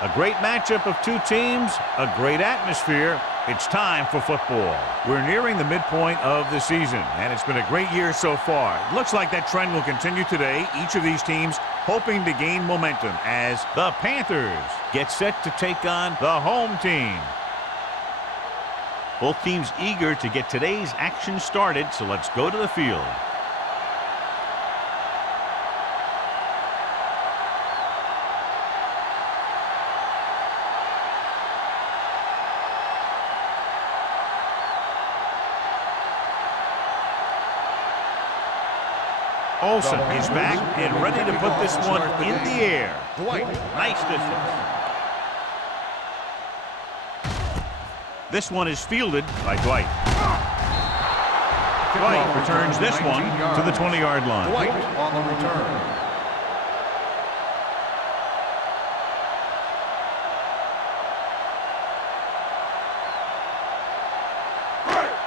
A great matchup of two teams, a great atmosphere. It's time for football. We're nearing the midpoint of the season, and it's been a great year so far. It looks like that trend will continue today. Each of these teams hoping to gain momentum as the Panthers get set to take on the home team. Both teams eager to get today's action started, so let's go to the field. Olsen is back and ready to put this one in the air. Nice distance. This one is fielded by Dwight. Dwight returns this one to the 20-yard line. Dwight on the return.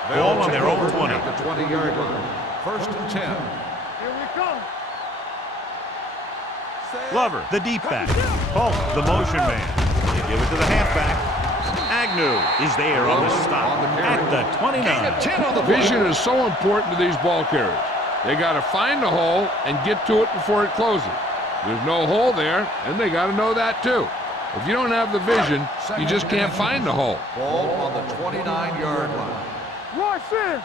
Ball on their own 20. At the 20-yard line. 1st and 10. Here we come. Glover, the deep back. Hulk, the motion man. They give it to the halfback. Agnew is there on the stop at the 29. Vision is so important to these ball carriers. They got to find the hole and get to it before it closes. There's no hole there, and they got to know that too. If you don't have the vision, you just can't find the hole. Ball on the 29-yard line. Rush in.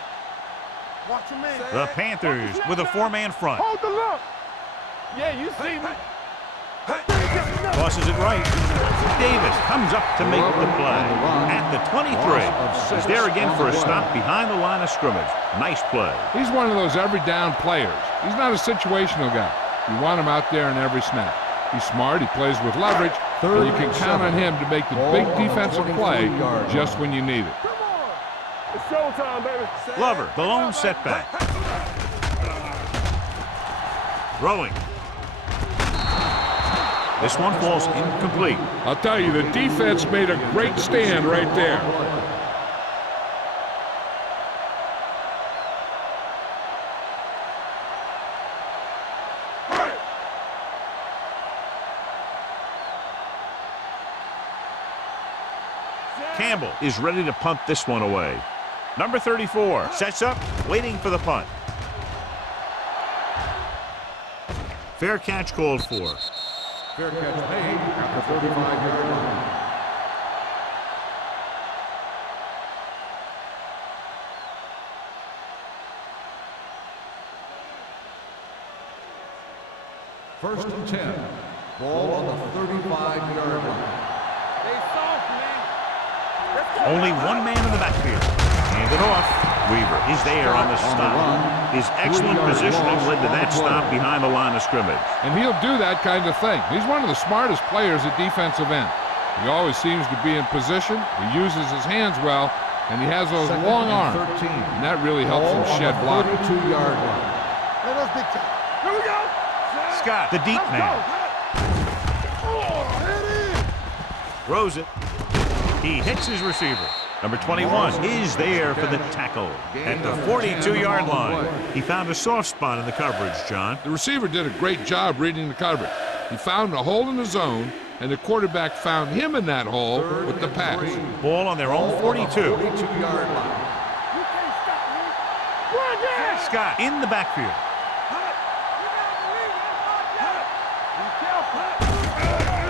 Watch your man. The Panthers with a four-man front. Hold the look. Yeah, you see me. Tosses it right. Davis comes up to make the play at the 23. He's there again for a stop behind the line of scrimmage. Nice play. He's one of those every down players. He's not a situational guy. You want him out there in every snap. He's smart. He plays with leverage. And you can count on him to make the big defensive play just when you need it. Come on. It's showtime, baby. Glover, the lone setback. Throwing. This one falls incomplete. I'll tell you, the defense made a great stand right there. Campbell is ready to punt this one away. Number 34 sets up, waiting for the punt. Fair catch called for. Fair catch made at the 35-yard line. First and 10. Ball on the 35-yard line. Stay soft, man. Only one man in the backfield. Hand it off. Weaver is there on the stop. His excellent positioning led to that stop behind the line of scrimmage. And he'll do that kind of thing. He's one of the smartest players at defensive end. He always seems to be in position. He uses his hands well, and he has those long arms. And that really helps him shed block. 32-yard line. Let us big time. Here we go. Scott, the deep man. Throws it. He hits his receiver. Number 21 is there for the tackle at the 42-yard line. He found a soft spot in the coverage, John. The receiver did a great job reading the coverage. He found a hole in the zone, and the quarterback found him in that hole with the pass. Ball on their own 42. 42-yard line. You can't stop me. Run there. Scott in the backfield.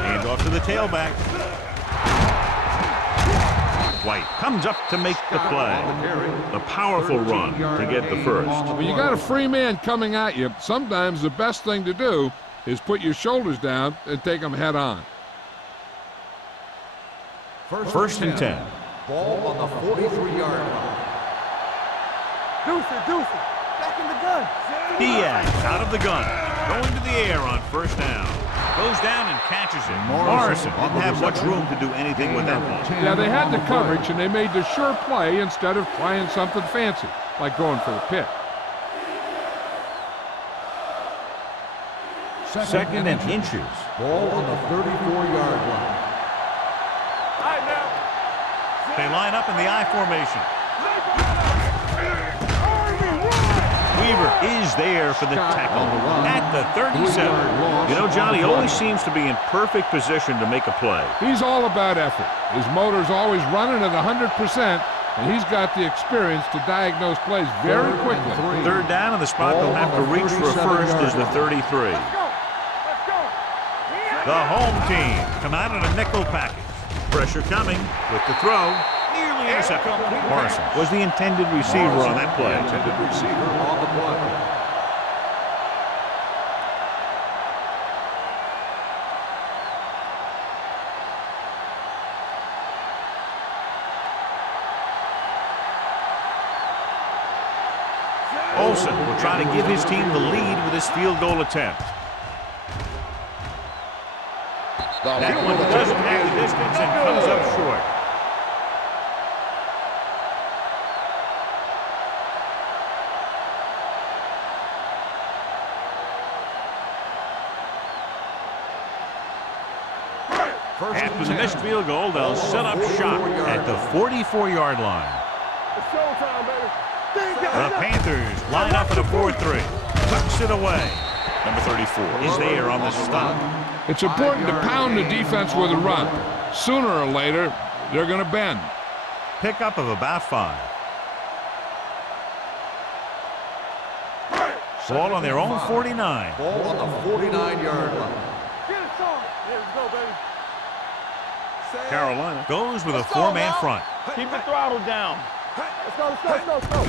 Hand off to the tailback. White comes up to make the play. A powerful run to get the first. When you got a free man coming at you, sometimes the best thing to do is put your shoulders down and take them head on. First and 10. Ball on the 43-yard line. Deuce. Back in the gun. Diaz out of the gun. Going to the air on first down. Goes down and catches it. Morrison didn't have much room to do anything with that ball. Yeah, they had the coverage, and they made the sure play instead of trying something fancy, like going for the pick. Second and inches. Ball on the 34-yard line. All right, now. They line up in the I formation. receiver is there for the tackle at the 37. You know, Johnny always seems to be in perfect position to make a play. He's all about effort. His motor's always running at 100%, and he's got the experience to diagnose plays very quickly. Third down, and the spot they'll have to reach for a first is the 33. Let's go. The home team come out in a nickel package. Pressure coming with the throw. Nearly intercepted. Morrison was the intended receiver on that play. Olsen will try to give his team the lead with his field goal attempt. That one doesn't have the distance and comes up short. After the missed field goal, they'll set up shop at the 44-yard line. It's showtime, baby. The Panthers line up at a 4-3. Tucks it away. Number 34 is there on the stop. It's important to pound the defense with a run. Sooner or later, they're going to bend. Pickup of about 5. Ball on their own 49. Ball on the 49-yard line. Get it started. Here we go, baby. Carolina goes with a 4-man front. Keep the throttle down. Let's go, let's go, let's go, let's go.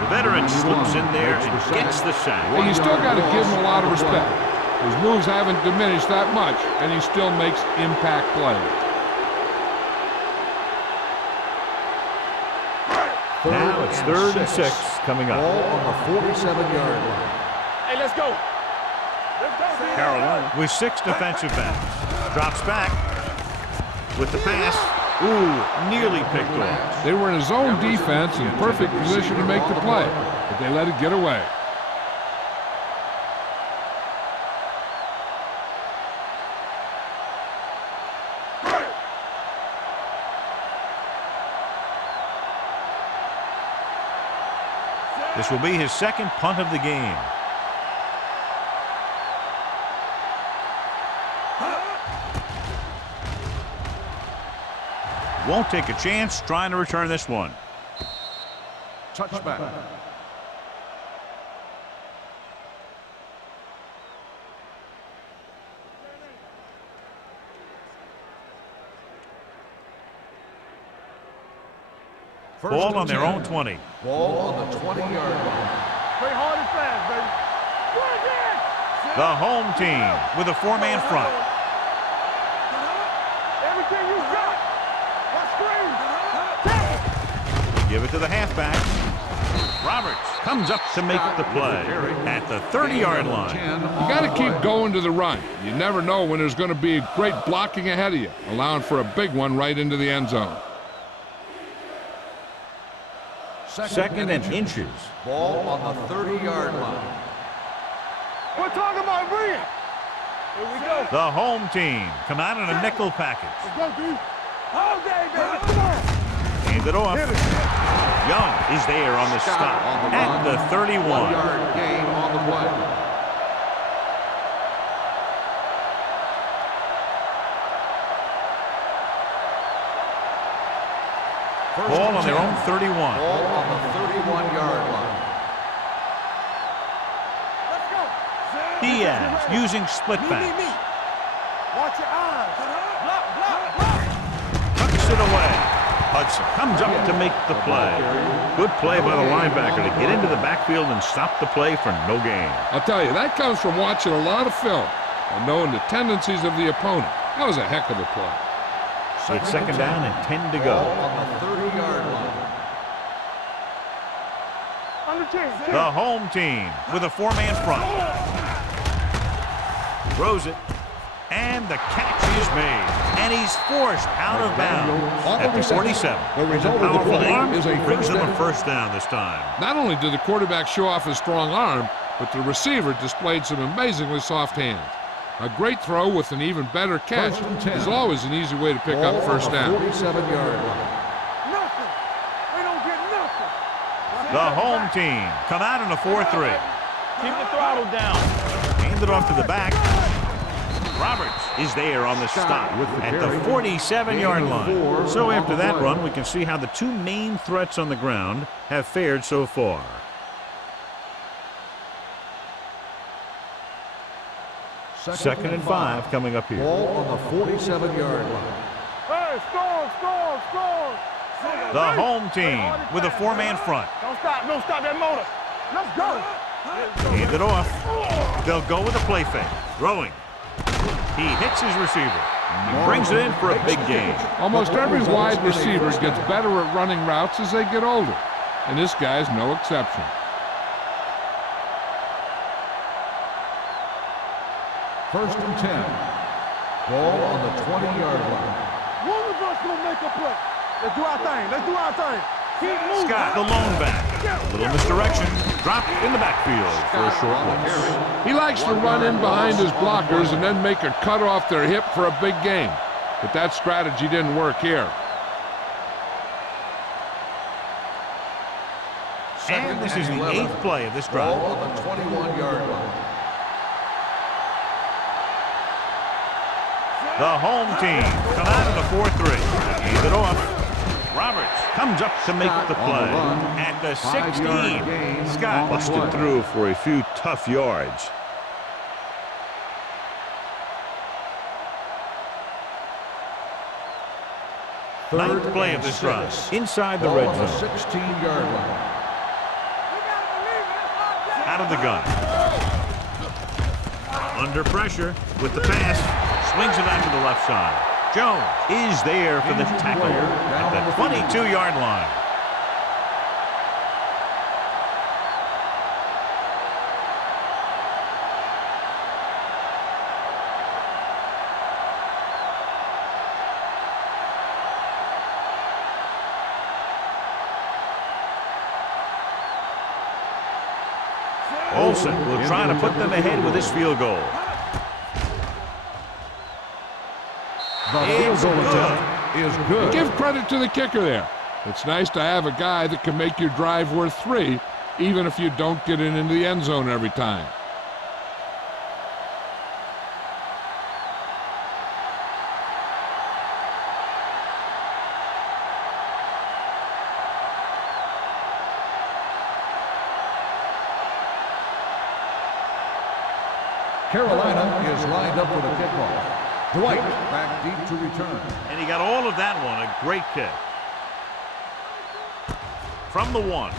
The veteran slips in there and gets the sack. And you still got to give him a lot of respect. His moves haven't diminished that much, and he still makes impact plays. Now it's 3rd and 6 coming up. Ball on the 47-yard line. Hey, let's go. Let's go, baby. Carolina with 6 defensive backs. Drops back with the pass. Ooh, nearly picked off. They were in a zone defense in perfect position to make the play, but they let it get away. This will be his 2nd punt of the game. Won't take a chance trying to return this one. Touchback. Ball on their own 20. Ball on the 20-yard line. Play hard and fast, baby. Work it. The home team with a 4-man front. Everything you got. Let's scream. Give it to the halfback. Roberts comes up to make the play at the 30-yard line. You got to keep going to the run. You never know when there's going to be great blocking ahead of you, allowing for a big one right into the end zone. 2nd and inches. Ball on the 30-yard line. We're talking about bring it. Here we go. The home team come out in a nickel package. Let's go, dude. All day, baby. Come on. Hand it off. Young is there on the stop at the 31. 1-yard gain on the play. Ball on their own 31. Ball on the 31-yard line. Let's go. Diaz using split back. Watch your eyes. Block, block, block. Tucks it away. Hudson comes up to make the play. Good play by the linebacker to get into the backfield and stop the play for no gain. I'll tell you, that comes from watching a lot of film and knowing the tendencies of the opponent. That was a heck of a play. It's 2nd down and 10 to go. Ball on the 30-yard line. On the 10. The home team with a 4-man front. Throws it. And the catch is made. And he's forced out of bounds at the 47. The result A of the powerful play arm is a brings them a first first down this time. Not only did the quarterback show off his strong arm, but the receiver displayed some amazingly soft hands. A great throw with an even better catch is always an easy way to pick up first down. 47-yard line. Nothing. The home team come out in a 4-3. Keep the throttle down. Hand it off to the back. Roberts is there on the stop at the 47-yard line. So after that run, we can see how the two main threats on the ground have fared so far. Second and 5 coming up here. Ball on the 47-yard line. Hey, score. The home team with a 4-man front. Don't stop that motor. Let's go. Hand it off. They'll go with a play fake. Throwing. He hits his receiver. He brings it in for a big gain. Almost every wide receiver gets better at running routes as they get older, and this guy's no exception. First and 10. Ball on the 20-yard line. One of us will make a play. Let's do our thing. Keep moving. Scott, the lone back. A little misdirection. Dropped in the backfield for a short loss. He likes to run in behind his blockers and then make a cut off their hip for a big gain. But that strategy didn't work here. And this is the 8th play of this drive. Ball on the 21-yard line. The home team come out in a 4-3. Hand it off. Roberts comes up to make the play at the 16. Scott busted through for a few tough yards. Ninth play of this drive. Inside the red zone. 16-yard line. Out of the gun. Under pressure with the pass. Swings it out to the left side. Jones is there for the tackle at the 22-yard line. Olsen will try to put them ahead with this field goal. The field goal attempt is good. Give credit to the kicker there. It's nice to have a guy that can make your drive worth 3, even if you don't get it into the end zone every time. Carolina is lined up for the kickoff. Dwight back deep to return. And he got all of that one. A great kick. From the 1.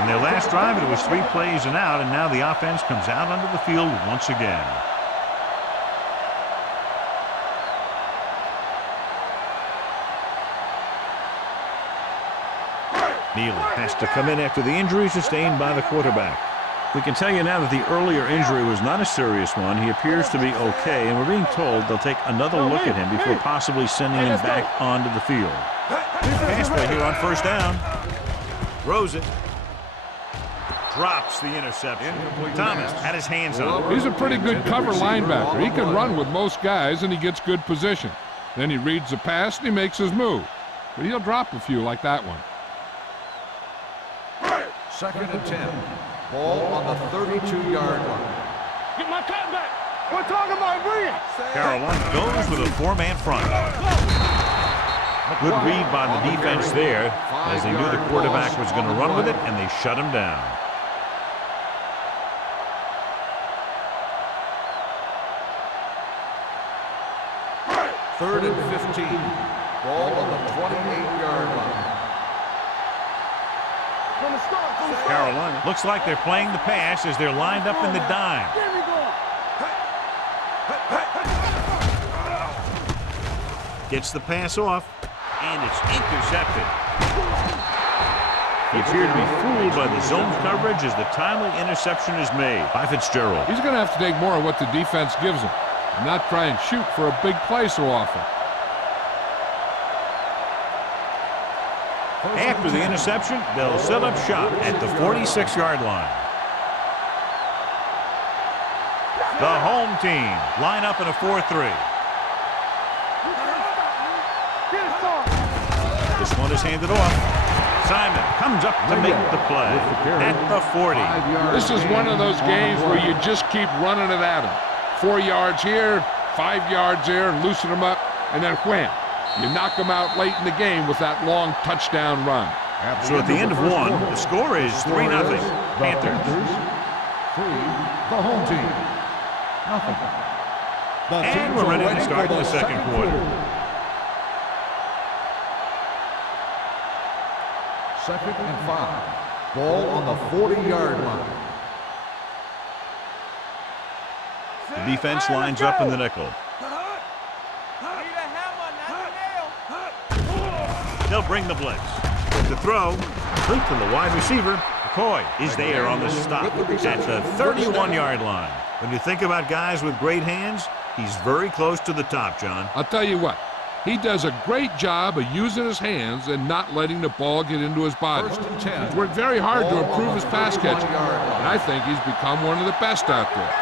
On their last drive, it was 3 plays and out, and now the offense comes out onto the field once again. Neely has to come in after the injury sustained by the quarterback. We can tell you now that the earlier injury was not a serious one. He appears to be okay, and we're being told they'll take another look at him before possibly sending him back onto the field. Pass play here on first down. Throws it. Drops the interception. Thomas had his hands on it. He's a pretty good cover linebacker. He can run with most guys, and he gets good position. Then he reads the pass, and he makes his move. But he'll drop a few like that one. Second and 10. Ball on the 32-yard line. Get my cut back. We're talking about bringing. Carolina goes with a 4-man front. Good read by the defense there, as they knew the quarterback was going to run with it, and they shut him down. Third and 15. Ball on the 28-yard line. Carolina looks like they're playing the pass as they're lined up in the dime. Gets the pass off, and it's intercepted. He appeared to be fooled by the zone coverage as the timely interception is made by Fitzgerald. He's going to have to take more of what the defense gives him and not try and shoot for a big play so often. After the interception, they'll set up shop at the 46-yard line. The home team line up in a 4-3. This one is handed off. Simon comes up to make the play at the 40. This is one of those games where you just keep running it at them. 4 yards here, 5 yards there, and loosen them up, and then wham. You knock them out late in the game with that long touchdown run. So at the end of one, the score is 3-0. Panthers. 3, the home team. Nothing. And we're ready to start the second quarter. Second and 5. Ball on the 40-yard line. The defense lines up in the nickel. They'll bring the blitz. The throw, complete to the wide receiver. McCoy is there on the stop at the 31-yard line. When you think about guys with great hands, he's very close to the top, John. I'll tell you what, he does a great job of using his hands and not letting the ball get into his body. He's worked very hard to improve his pass catching, and I think he's become one of the best out there.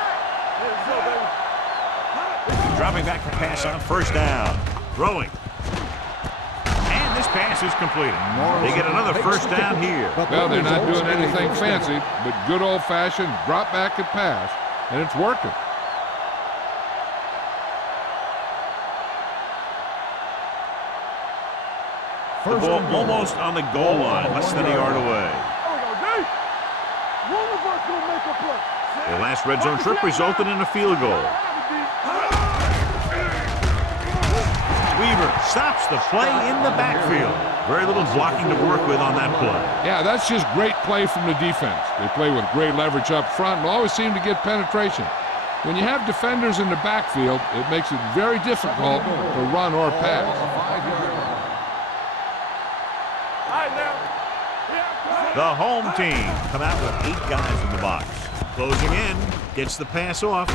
Dropping back to pass on first down. Throwing. And this pass is completed. They get another first down here. Well, they're not doing anything fancy, but good old-fashioned drop back and pass, and it's working. The ball almost on the goal line, less than a yard away. The last red zone trip resulted in a field goal. Weaver stops the play in the backfield. Very little blocking to work with on that play. Yeah, that's just great play from the defense. They play with great leverage up front and always seem to get penetration. When you have defenders in the backfield, it makes it very difficult to run or pass. The home team come out with 8 guys in the box. Closing in, gets the pass off.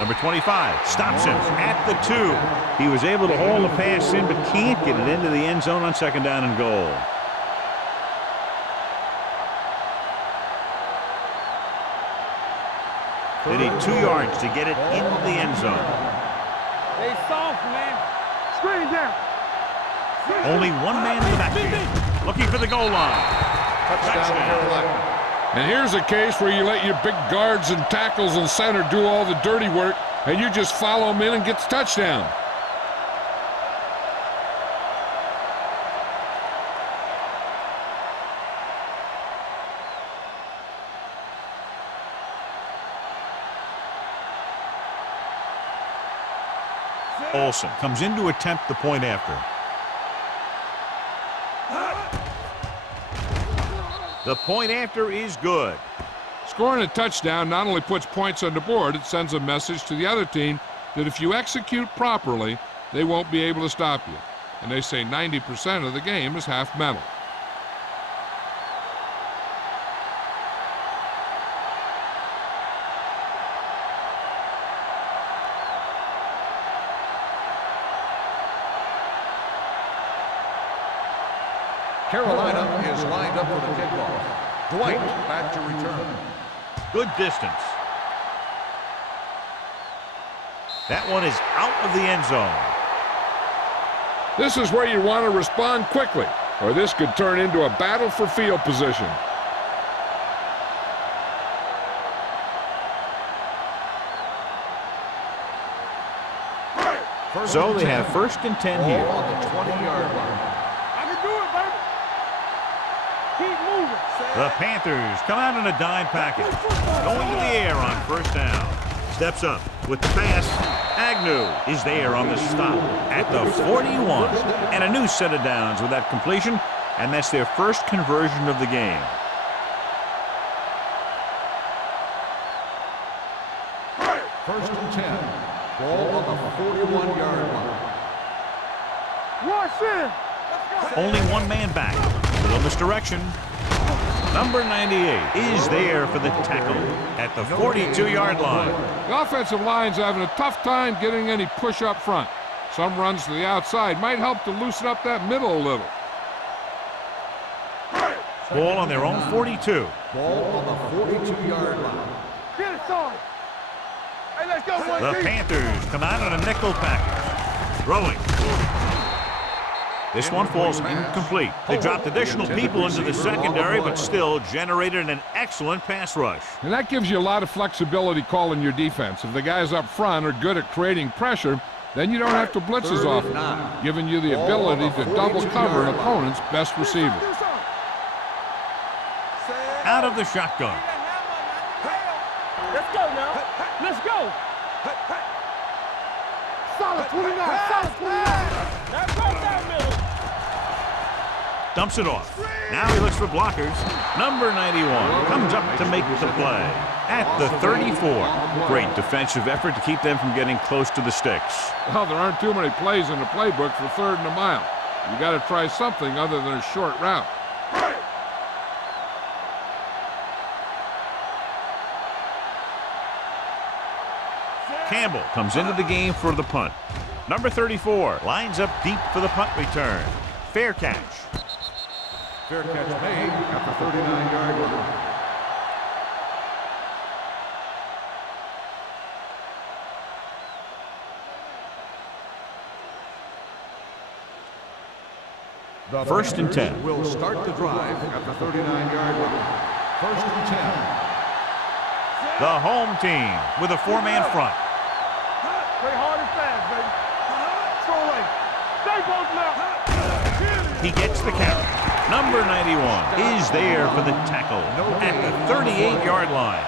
Number 25 stops him at the 2. He was able to haul the pass in, but can't get it into the end zone on second down and goal. They need 2 yards to get it into the end zone. They soft, man. Screen down. Only one man in the backfield. Looking for the goal line. Touchdown. And here's a case where you let your big guards and tackles and center do all the dirty work, and you just follow them in and get the touchdown. Olsen comes in to attempt the point after. The point after is good. Scoring a touchdown not only puts points on the board, it sends a message to the other team that if you execute properly, they won't be able to stop you. And they say 90% of the game is half mental. Carolina is lined up for the kickoff. Dwight back to return. Good distance. That one is out of the end zone. This is where you want to respond quickly, or this could turn into a battle for field position. So they have first and 10 here. On the 20-yard line. I can do it, baby. Keep moving. The Panthers come out in a dime package. Going to the air on first down. Steps up with the pass. Agnew is there on the stop at the 41. And a new set of downs with that completion. And that's their first conversion of the game. First and 10. Ball on the 41-yard line. Rush in. Only one man back. Little misdirection. Number 98 is there for the tackle at the 42-yard line. The offensive line's having a tough time getting any push up front. Some runs to the outside might help to loosen up that middle a little. Ball on their own 42. Ball on the 42-yard line. Get it, son. Hey, let's go, boys. The Panthers come out in a nickel package. Throwing. This one falls incomplete. They dropped additional people into the secondary, but still generated an excellent pass rush. And that gives you a lot of flexibility calling your defense. If the guys up front are good at creating pressure, then you don't have to blitz as often, giving you the ability to double cover an opponent's best receiver. Out of the shotgun. Let's go now. Let's go. Solid 29. Solid 29. Now go down middle. Dumps it off. Now he looks for blockers. Number 91 comes up to make the play at the 34. Great defensive effort to keep them from getting close to the sticks. Well, there aren't too many plays in the playbook for 3rd and a mile. You got to try something other than a short route. Campbell comes into the game for the punt. Number 34 lines up deep for the punt return. Fair catch. Fair catch made at the 39-yard line. The 1st and 10. Will start the drive at the 39-yard line. 1st and 10. The home team with a 4-man front. Play hard and fast, baby. Throw away. Stay both now. He gets the carry. Number 91 is there for the tackle at the 38-yard line.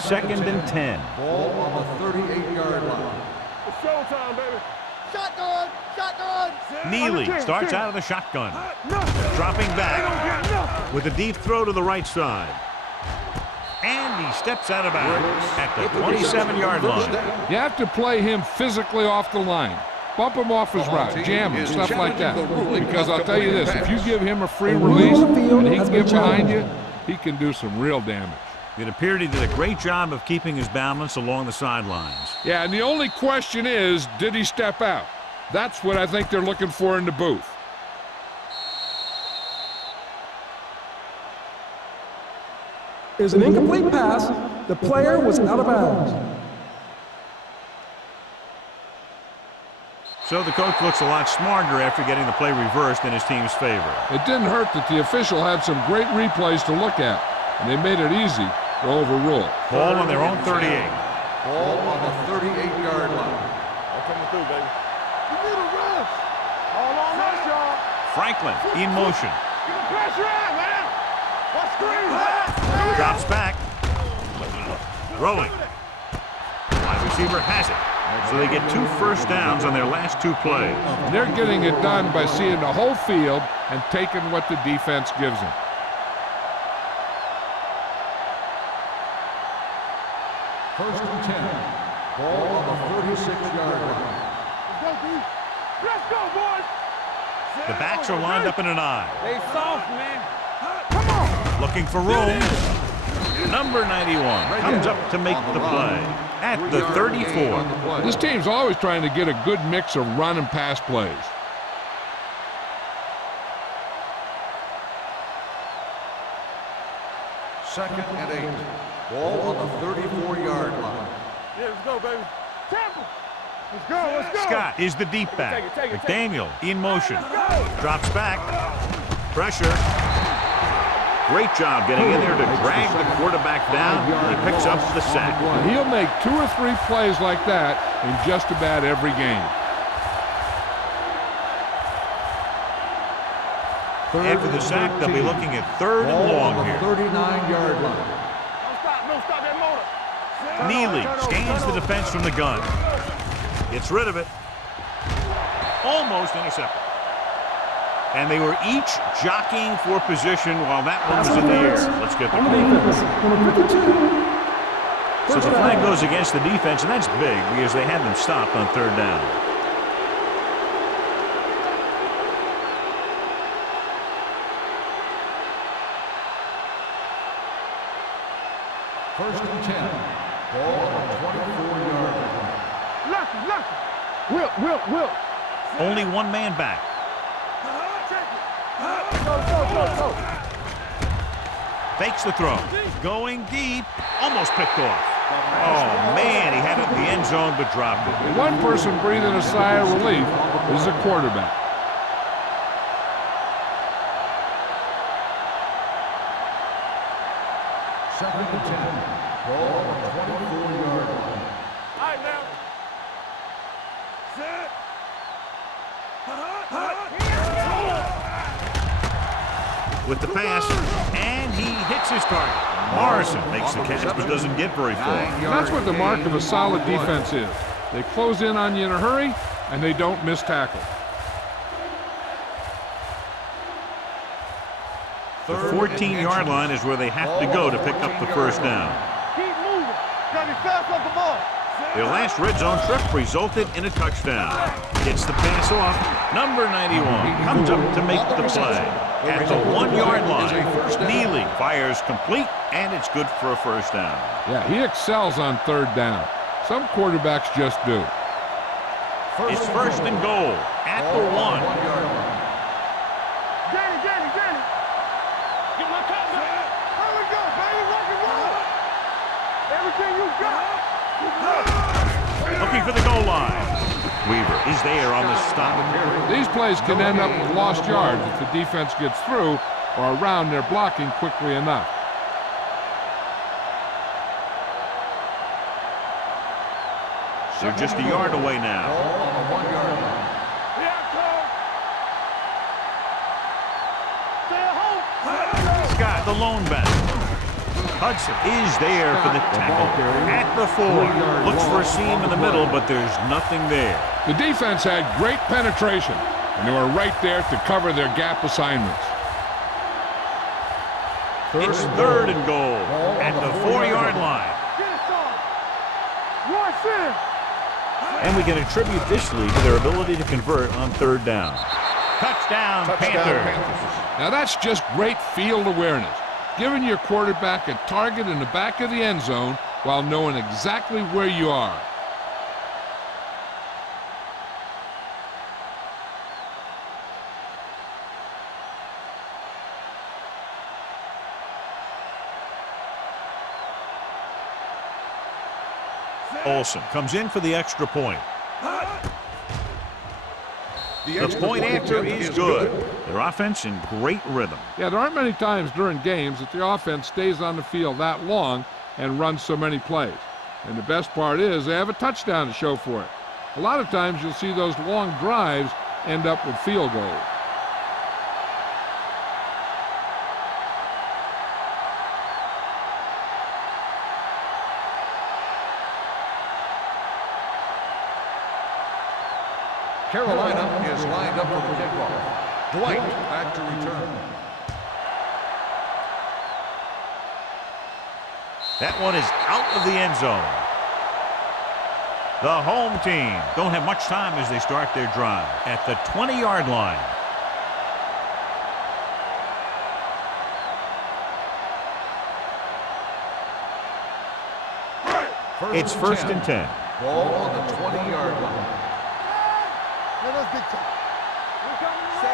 Second and 10. Ball on the 38-yard line. It's showtime, baby. Shotgun. Shotgun. Neely starts out of the shotgun. Dropping back with a deep throw to the right side. And he steps out of bounds at the 27-yard line. You have to play him physically off the line. Bump him off his route, jam him, stuff like that. Because I'll tell you this, if you give him a free release and he can get behind you, he can do some real damage. It appeared he did a great job of keeping his balance along the sidelines. Yeah, and the only question is, did he step out? That's what I think they're looking for in the booth. Is an incomplete pass. The player was out of bounds. So the coach looks a lot smarter after getting the play reversed in his team's favor. It didn't hurt that the official had some great replays to look at, and they made it easy to overrule. Ball on their own 38. Ball on the 38-yard line. I'm coming through, baby. You need a rush. All on us, y'all. Franklin in motion. Get the pressure out, man. What screen? Drops back. Throwing. Wide receiver has it. So they get 2 first downs on their last 2 plays. They're getting it done by seeing the whole field and taking what the defense gives them. First and 10. Ball on the 36-yard line. Let's go, D. Let's go, boys. The backs are lined up in an I. They soft, man. Come on. Looking for room. Number 91 comes up to make the play at the 34. This team's always trying to get a good mix of run and pass plays. Second and 8. Ball on the 34-yard line. Yeah, let's go, baby. Temple. Let's go, let's go. Scott is the deep back. Take it. McDaniel in motion. Drops back. Pressure. Great job getting in there to drag the quarterback down. He picks up the sack. He'll make 2 or 3 plays like that in just about every game. After the sack, they'll be looking at 3rd and long here. 39-yard line. Don't stop that motor. Neely scans the defense from the gun. Gets rid of it. Almost intercepted. And they were each jockeying for position while that one was in the air. Let's get the On the call. defense, number 52. So the flag goes against the defense, and that's big because they had them stopped on 3rd down. First and 10. Ball on the 24-yard line. Lucky. Will. Only 1 man back. Go. Fakes the throw. Going deep. Almost picked off. Oh, man, he had it in the end zone but dropped it. One person breathing a sigh of relief is the quarterback. Second and 10. Ball on the 24-yard line. All right, now. Set. With the pass, and he hits his target. Morrison makes the catch but doesn't get very far. That's what the mark of a solid defense is. They close in on you in a hurry, and they don't miss tackle. The 14-yard line is where they have to go to pick up the first down. Keep moving. Gotta be fast off the ball. Their last red zone trip resulted in a touchdown. Gets the pass off. Number 91 comes up to make the play. At the 1-yard line, Neely fires complete, and it's good for a first down. Yeah, he excels on third down. Some quarterbacks just do. It's first and goal at the 1. Danny. Get my cut back. Here we go, baby. Rock and roll. Everything you got. Looking for the goal line. Weaver is there on the stop. These plays can end up with lost yards if the defense gets through or around their blocking quickly enough. They're just a yard away now. Ball on the 1-yard line. Here I come. Stay at home. Scott, the lone back. Hudson is there for the tackle at the 4. Looks for a seam in the middle, but there's nothing there. The defense had great penetration, and they were right there to cover their gap assignments. It's third and goal at the 4-yard line. Get it, son. Rush in. And we can attribute this lead to their ability to convert on third down. Touchdown, Panthers. Now that's just great field awareness, giving your quarterback a target in the back of the end zone while knowing exactly where you are. Olsen comes in for the extra point. The point after is good. Their offense in great rhythm. Yeah, there aren't many times during games that the offense stays on the field that long and runs so many plays. And the best part is they have a touchdown to show for it. A lot of times you'll see those long drives end up with field goals. Carolina is lined up for the kickoff. Dwight back to return. That one is out of the end zone. The home team don't have much time as they start their drive at the 20-yard line. It's first and 10. Ball on the 20-yard line.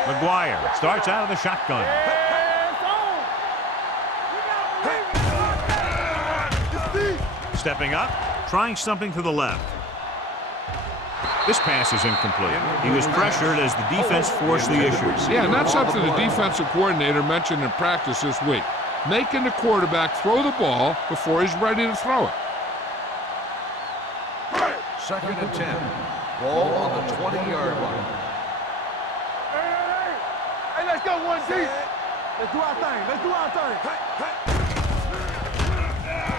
McGuire starts out of the shotgun. Stepping up, trying something to the left. This pass is incomplete. He was pressured as the defense forced the issues. Yeah, and that's something the defensive coordinator mentioned in practice this week. Making the quarterback throw the ball before he's ready to throw it. Second and 10. Ball on the 20-yard line. Hey, let's go one deep. Let's do our thing. Let's do our thing.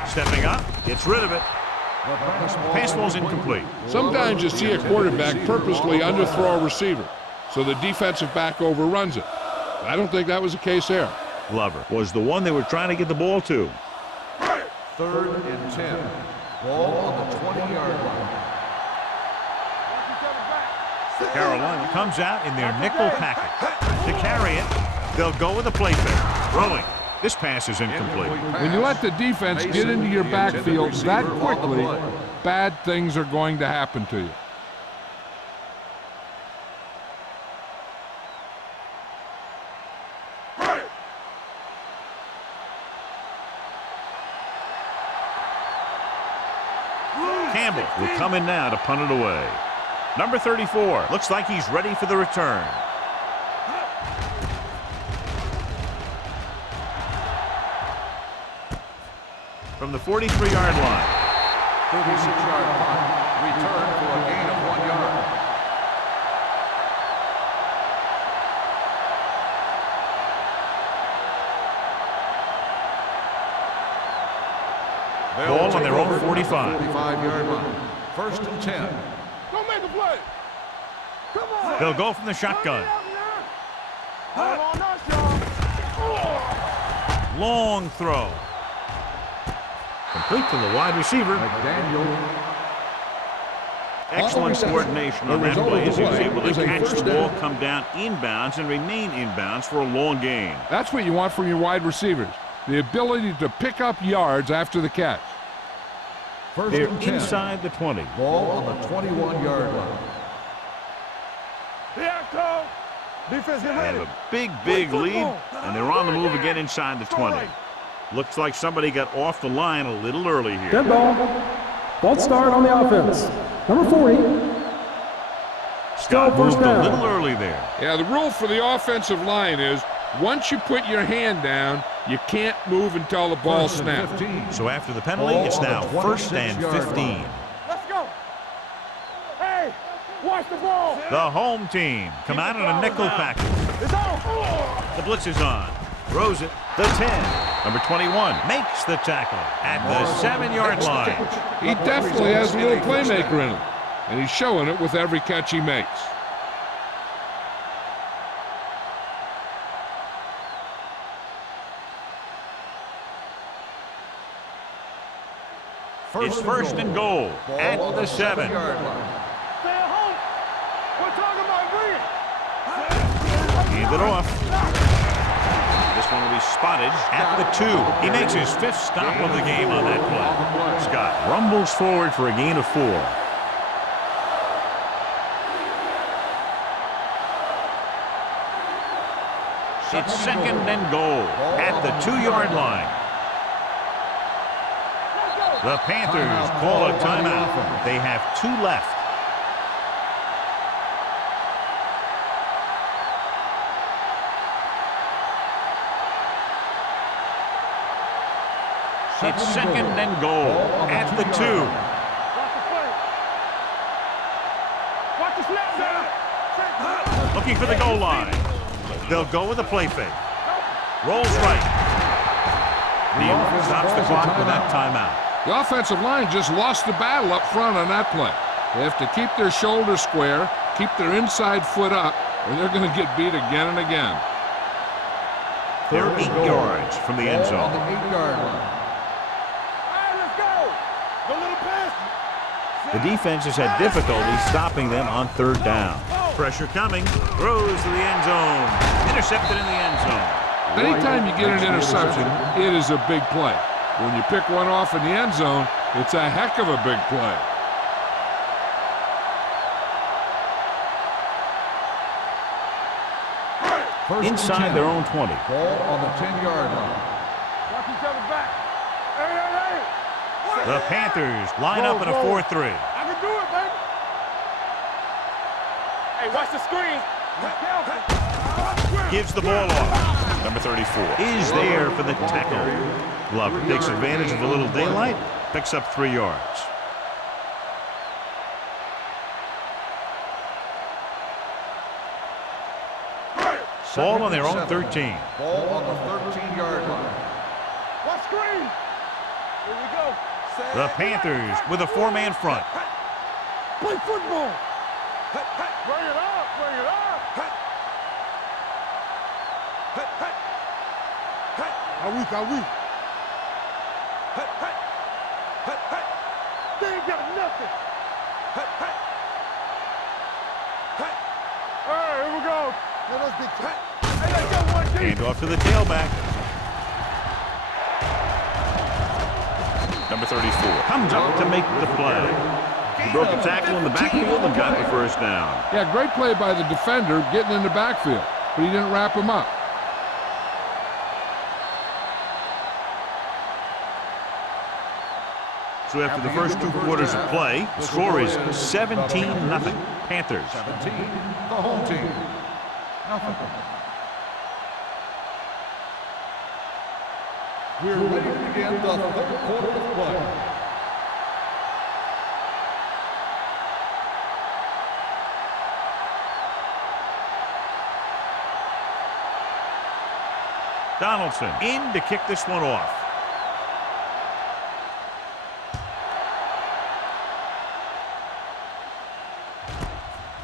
Stepping up, gets rid of it. Pass ball's incomplete. Sometimes you see a quarterback purposely underthrow a receiver, so the defensive back overruns it. I don't think that was the case there. Glover was the one they were trying to get the ball to. Third and 10. Ball on the 20-yard line. Carolina comes out in their nickel package. To carry it, they'll go with a play fake. Throwing. This pass is incomplete. When you let the defense get into your backfield that quickly, bad things are going to happen to you. Campbell will come in now to punt it away. Number 34 looks like he's ready for the return. From the 43-yard line. 36-yard punt. Return for a gain of 1 yard. Ball on their own 45. 45-yard line. First and 10. Don't make a play. Come on. They'll go from the shotgun. Hold on us, y'all. Long throw. Complete to the wide receiver. McDaniel. Excellent coordination on that play as he was able to is a catch first the ball, down. come down inbounds, and remain inbounds for a long gain. That's what you want from your wide receivers. The ability to pick up yards after the catch. First They're and 10. inside the 20. Ball on the 21-yard line. Here, Cole. Defense, get They have ready. a big lead, and they're on the move again inside the 20. Looks like somebody got off the line a little early here. Dead ball. False start on the offense. Number 40. Scott First moved a down. little early there. Yeah, the rule for the offensive line is once you put your hand down, you can't move until the ball First and snaps. 15. So after the penalty, Ball it's on the now first and 26-yard 15. line. Let's go. Hey, watch the ball. The home team come out in a nickel package. It's on. The blitz is on. Throws it. The 10. Number 21 makes the tackle at the 7-yard line. He definitely has a little playmaker in him, and he's showing it with every catch he makes. It's first and goal at Ball on the 7. 7-yard line. Stay at home. We're talking about green. Hand it off. This one will be spotted at the 2. He makes his 5th stop of the game on that play. Scott rumbles forward for a gain of 4. It's second and goal at the 2-yard line. The Panthers call a timeout. They have 2 left. It's second and goal at the 2. Watch the play. Watch the snap down. Looking for the goal line. They'll go with a play fake. Rolls right. Neal stops the clock with that timeout. The offensive line just lost the battle up front on that play. They have to keep their shoulders square, keep their inside foot up, or they're going to get beat again and again. They're 8 yards from the end Ball on zone. the 8-yard line. All right, let's go. Go little pass. The defense has had difficulty stopping them on 3rd down. Pressure coming. Throws to the end zone. Intercepted in the end zone. Anytime you get an interception, it is a big play. When you pick one off in the end zone, it's a heck of a big play. First and Inside 10. their own 20. Ball on the 10-yard line. Watch each other back. Hey. The Panthers line up in a 4-3. I can do it, baby. Hey, watch the screen. Gives the ball off. Number 34 is there for the tackle. Glover takes advantage of a little daylight. Picks up 3 yards. Ball on their own 13. Ball on the 13-yard line. Watch screen. Here we go. The Panthers with a 4-man front. Play football. Bring it up. Bring it up. How weak, how weak. They ain't got nothing. All right, here we go. Let us be cut. Hey, let's go, one deep. Hand off to the tailback. Number 34 comes up to make the play. He broke a tackle in the backfield and got the first down. Yeah, great play by the defender getting in the backfield, but he didn't wrap him up. So after the first 2 quarters of play, the score is 17-0 Panthers. 17, the home team. Nothing. We're ready to begin the third quarter of play. Donaldson in to kick this one off.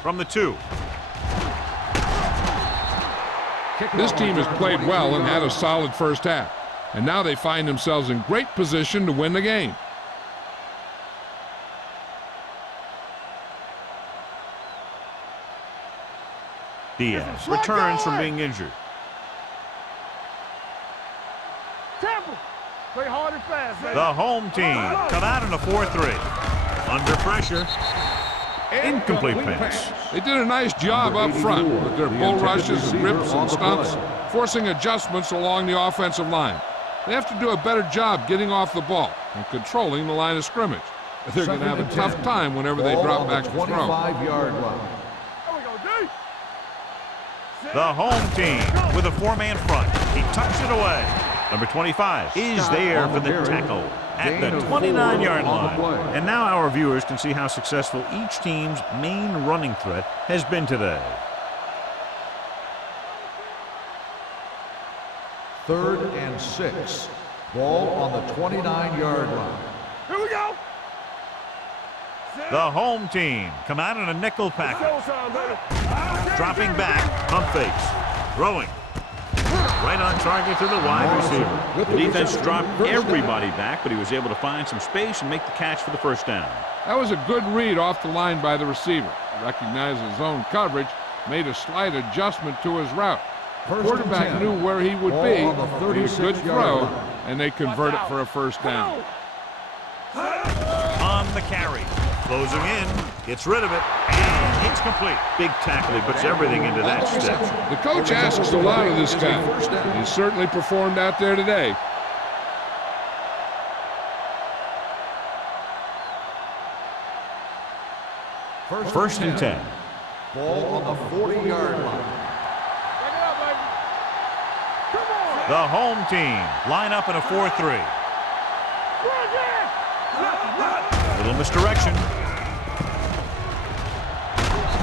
From the 2. This team has played well and had a solid first half. And now they find themselves in great position to win the game. Diaz returns from being injured. Temple. Play hard and fast, baby. The home team come out in a 4-3. Under pressure. Incomplete pass. They did a nice job up front with their bull rushes and rips and stunts, forcing adjustments along the offensive line. They have to do a better job getting off the ball and controlling the line of scrimmage. They're going to have a tough time whenever they drop back to throw. 25-yard line. There we go, D. The home team with a 4-man front. He tucks it away. Number 25 is there for the tackle at the 29-yard line. And now our viewers can see how successful each team's main running threat has been today. 3rd and 6. Ball on the 29-yard line. Here we go. The home team come out in a nickel package. Showtime, baby. Dropping back, pump fakes, throwing. Right on target to the wide receiver. The defense dropped everybody back, but he was able to find some space and make the catch for the first down. That was a good read off the line by the receiver. He recognized his zone coverage, made a slight adjustment to his route. Quarterback knew where he would be, made a good throw, and they convert it for a first down. On the carry, closing in, gets rid of it, and it's complete. Big tackle, he puts everything into that step. The coach asks a lot of this guy. He certainly performed out there today. First and 10. Ball on the 40-yard line. The home team line up in a 4-3. Little misdirection.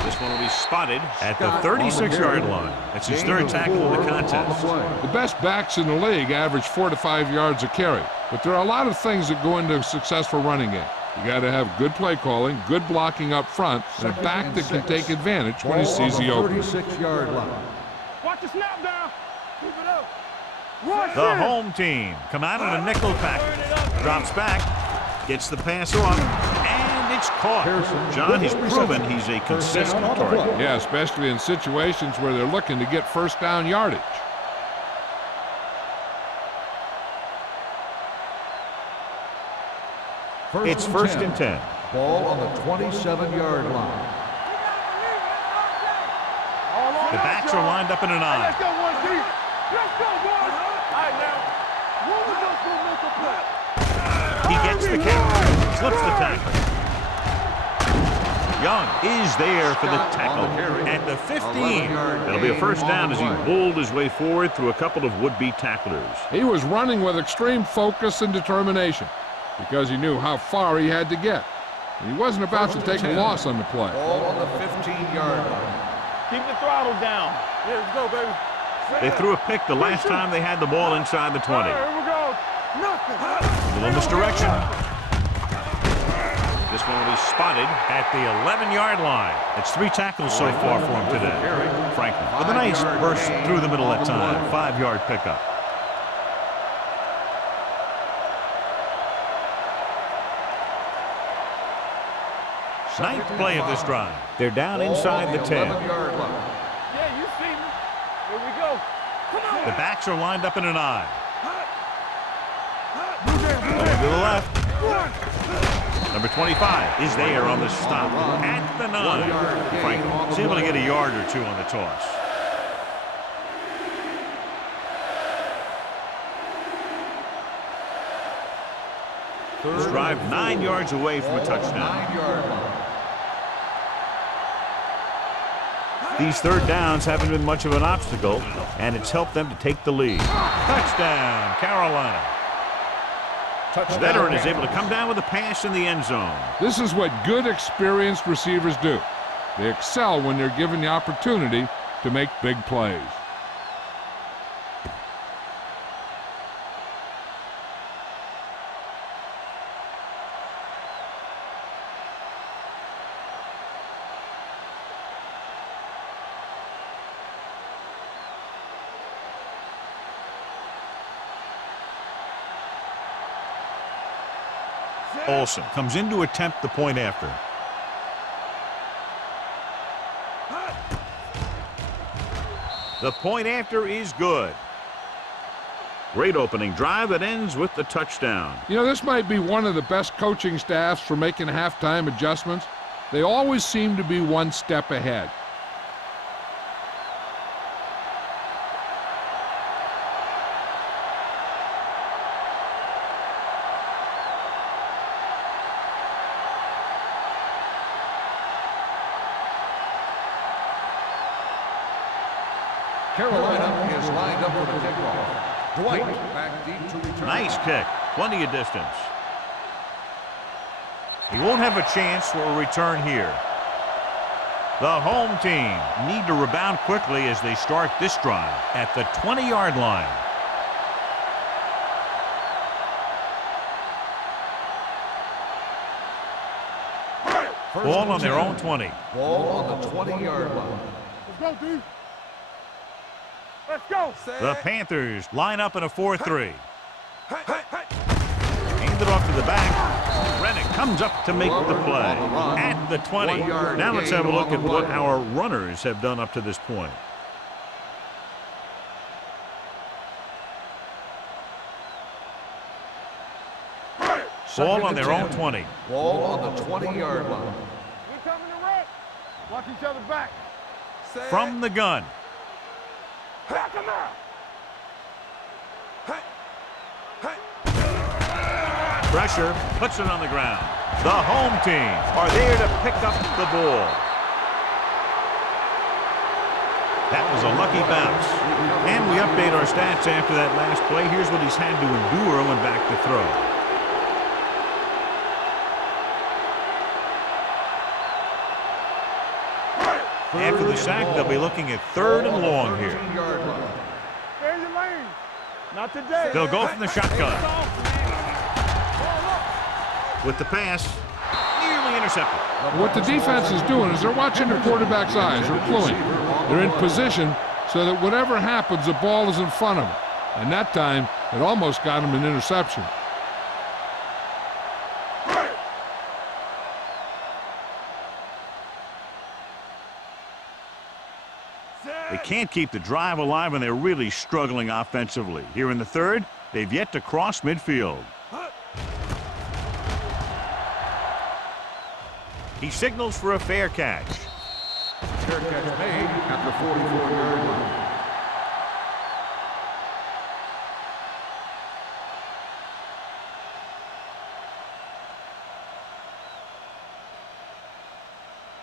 This one will be spotted at the 36-yard line. That's his 3rd tackle in the contest. The best backs in the league average 4 to 5 yards a carry, but there are a lot of things that go into a successful running game. You got to have good play calling, good blocking up front, and a back that can take advantage when he sees the opening. 36-yard line. Watch the snap down. Keep it up. The home team come out in a nickel package. Drops back, gets the pass off, and it's caught. John, he's proven he's a consistent target. Yeah, especially in situations where they're looking to get first down yardage. It's first and 10. Ball on the 27-yard line. The backs are lined up in an Let's I. go, 1D. Let's go, boys. All right, now. What was those for mental play? He gets the catch, slips the tackle. Young is there for the tackle at the 15. That'll be a first down as he bowled his way forward through a couple of would-be tacklers. He was running with extreme focus and determination because he knew how far he had to get. And he wasn't about to take a loss on the play. Ball on the 15-yard line. Keep the throttle down. Yeah, let's go, baby. They threw a pick the last time they had the ball inside the 20. Here we go. Nothing. A little misdirection. This one will be spotted at the 11-yard line. It's 3 tackles so far for him today. Franklin with a nice burst through the middle that time. 5-yard pickup. Ninth play of this drive. They're down inside the 10. Yeah, you see me. Here we go. Come on. The backs are lined up in an I. Going to the left. Number 25 is there on the stop at the 9. Franklin is able to get a yard or 2 on the toss. This drive 9 yards away from a touchdown. 9-yard line. These third downs haven't been much of an obstacle, and it's helped them to take the lead. Touchdown, Carolina. The veteran is able to come down with a pass in the end zone. This is what good, experienced receivers do. They excel when they're given the opportunity to make big plays. Olsen comes in to attempt the point after. The point after is good. Great opening drive that ends with the touchdown. You know, this might be one of the best coaching staffs for making halftime adjustments. They always seem to be one step ahead. Carolina is lined up for the kickoff. Dwight back deep to return. Nice kick. Plenty of distance. He won't have a chance for a return here. The home team need to rebound quickly as they start this drive at the 20-yard line. Ball on their own 20. Ball on the 20-yard line. Let's go, D. Let's go. The Panthers line up in a 4-3. Hand it off to the back. Rennick comes up to make the play at the 20. Now let's have a look at what our runners have done up to this point. Ball on their own 20. Ball on the 20-yard line. We coming to wreck. Watch each other back. From the gun. Back him out. Pressure, puts it on the ground. The home team are there to pick up the ball. That was a lucky bounce. And we update our stats after that last play. Here's what he's had to endure when back to throw. After the sack, they'll be looking at 3rd and long here. Stay in your lane. Not today. They'll go from the shotgun. With the pass, nearly intercepted. What the defense is doing is they're watching the quarterback's eyes. They're cluing. They're in position so that whatever happens, the ball is in front of them. And that time, it almost got him an interception. They can't keep the drive alive, and they're really struggling offensively. Here in the 3rd, they've yet to cross midfield. He signals for a fair catch. Fair catch made at the 44-yard line.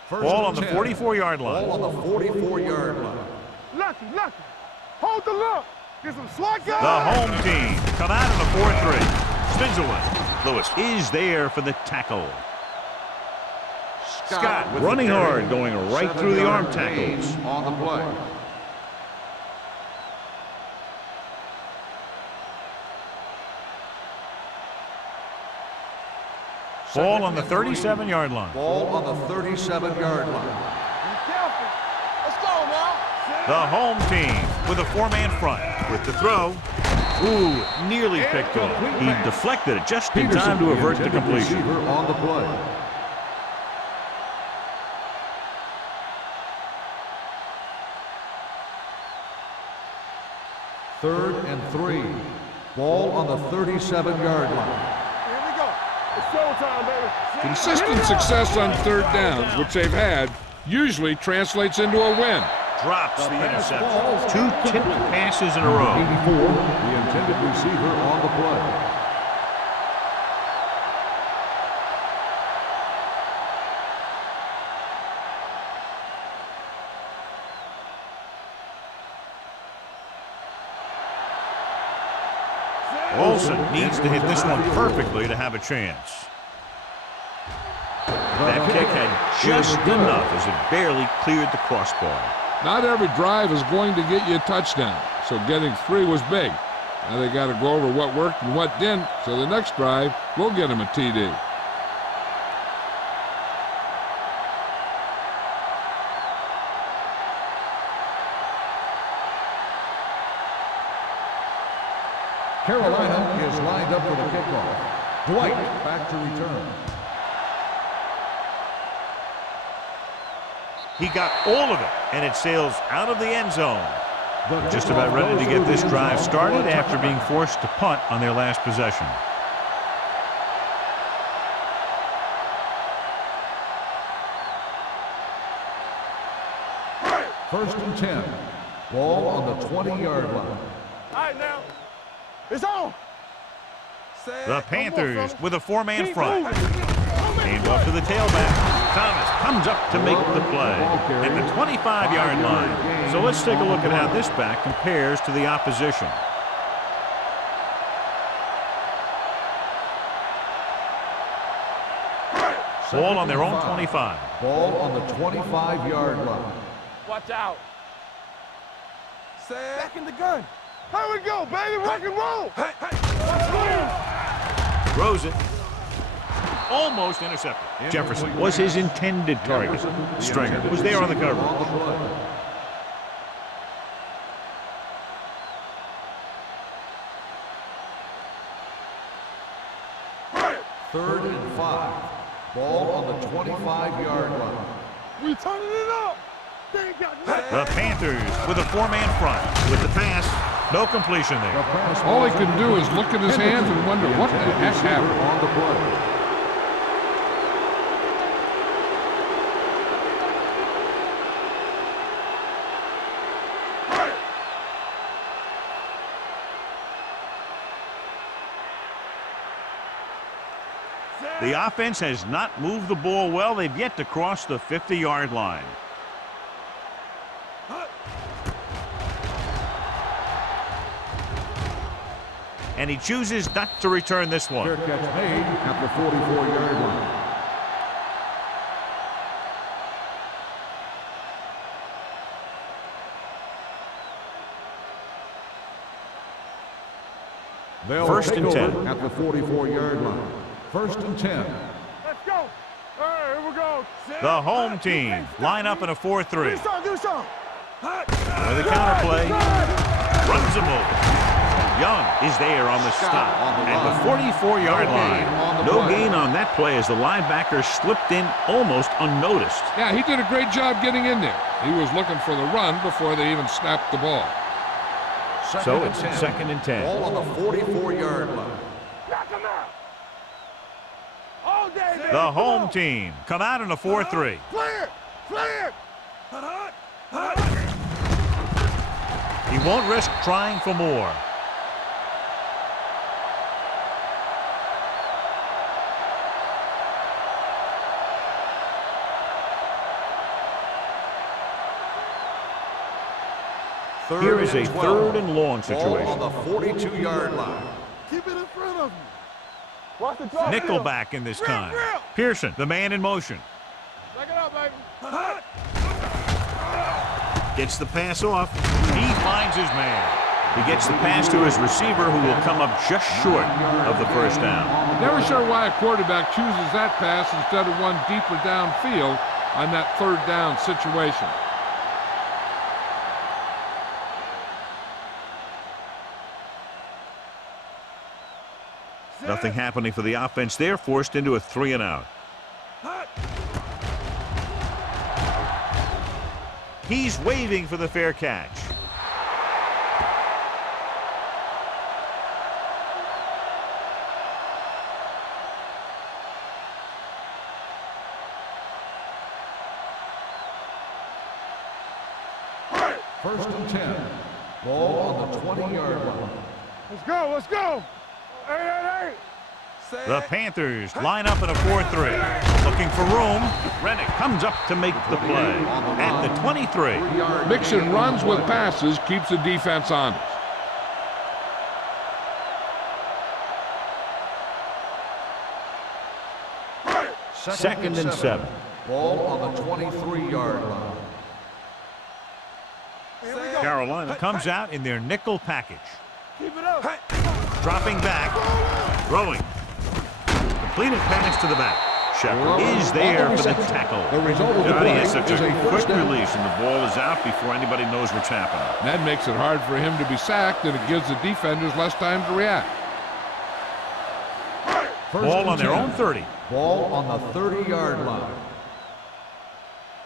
Ball on the 44-yard line. Ball on the 44-yard line. Lucky. Hold the look. Get some SWAT guys. The home team come out in a 4-3. Spins away. Lewis is there for the tackle. Scott running hard, going right through the arm tackles. On the play. Ball on the 37-yard line. Ball on the 37-yard line. Be careful. Let's go now. The home team with a 4-man front. With the throw. Ooh, nearly picked off. He deflected it just in time to avert the completion. Receiver on the play. Third and 3. Ball on the 37-yard line. Here we go. It's showtime, baby. Consistent success on 3rd downs, which they've had, usually translates into a win. Drops the interception. 2 tipped passes in a row. 84, the intended receiver on the play. Olsen needs to hit this one perfectly to have a chance. That kick had just enough as it barely cleared the crossbar. Not every drive is going to get you a touchdown, so getting 3 was big. Now they got to go over what worked and what didn't, so the next drive will get them a TD. Carolina is lined up for the kickoff. Dwight back to return. He got all of it, and it sails out of the end zone. Just about ready to get this drive started after being forced to punt on their last possession. First and 10. Ball on the 20-yard line. All right, now. It's on. The Panthers with a 4-man front. Hand off to the tailback. Thomas comes up to make the play at the 25-yard line. So let's take a look at how this back compares to the opposition. Ball on their own 25. Ball on the 25-yard line. Watch out. Back in the gun. Here we go, baby. Rock and roll. Throws it. Almost intercepted. Jefferson was his intended target. Stringer was there on the coverage. Third and 5. Ball on the 25-yard line. We turning it up. They ain't got nothing. The Panthers with a 4-man front. With the pass, no completion there. All he can do is look at his hands and wonder what the heck happened. On the play. The offense has not moved the ball well. They've yet to cross the 50-yard line. And he chooses not to return this one. Fair catch made at the 44-yard line. First and 10. At the 44-yard line. First and 10. Let's go. All right, here we go. The home team line up in a 4-3. Do something. With a counter play. Runs him over. Young is there on the stop at the 44-yard line. No gain on that play as the linebacker slipped in almost unnoticed. Yeah, he did a great job getting in there. He was looking for the run before they even snapped the ball. So it's second and 10. Ball on the 44-yard line. Knock him out. All day, baby. The home team come out in a 4-3. Clear. He won't risk trying for more. Here is a 3rd and long situation. Ball on the 42-yard line. Keep it in front of you. Watch the draw. Nickelback in this time. Pearson, the man in motion. Back it up, baby. Gets the pass off. He finds his man. He gets the pass to his receiver, who will come up just short of the first down. Never sure why a quarterback chooses that pass instead of one deeper downfield on that 3rd down situation. Nothing happening for the offense there, forced into a 3-and-out. He's waving for the fair catch. First and 10. Ball on the 20-yard line. Let's go. Hey. The Panthers line up in a 4-3. Looking for room. Rennick comes up to make the play at the 23. Mixing runs with passes keeps the defense honest. Second and 7. Ball on the 23-yard line. Carolina comes out in their nickel package. Keep it up. Dropping back. Throwing. Completed pass to the back. Shepard is there for the tackle. The result of the Johnny play has such is a a quick first down. release, and the ball is out before anybody knows what's happening. That makes it hard for him to be sacked, and it gives the defenders less time to react. Ball on their own 30. Ball on the 30-yard line.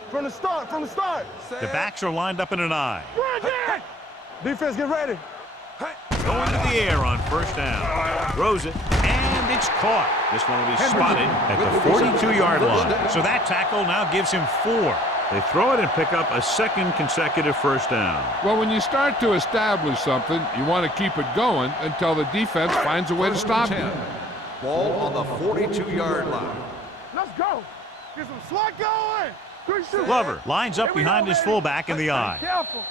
From the start, from the start. The backs are lined up in an eye. Defense, get ready. Going to the air on first down. Throws it, and it's caught. This one will be spotted at the 42-yard line. So that tackle now gives him 4. They throw it and pick up a second consecutive first down. Well, when you start to establish something, you want to keep it going until the defense finds a way to stop it. Ball on the 42-yard line. Let's go. Get some slot going. Glover lines up behind his fullback in the eye. Careful.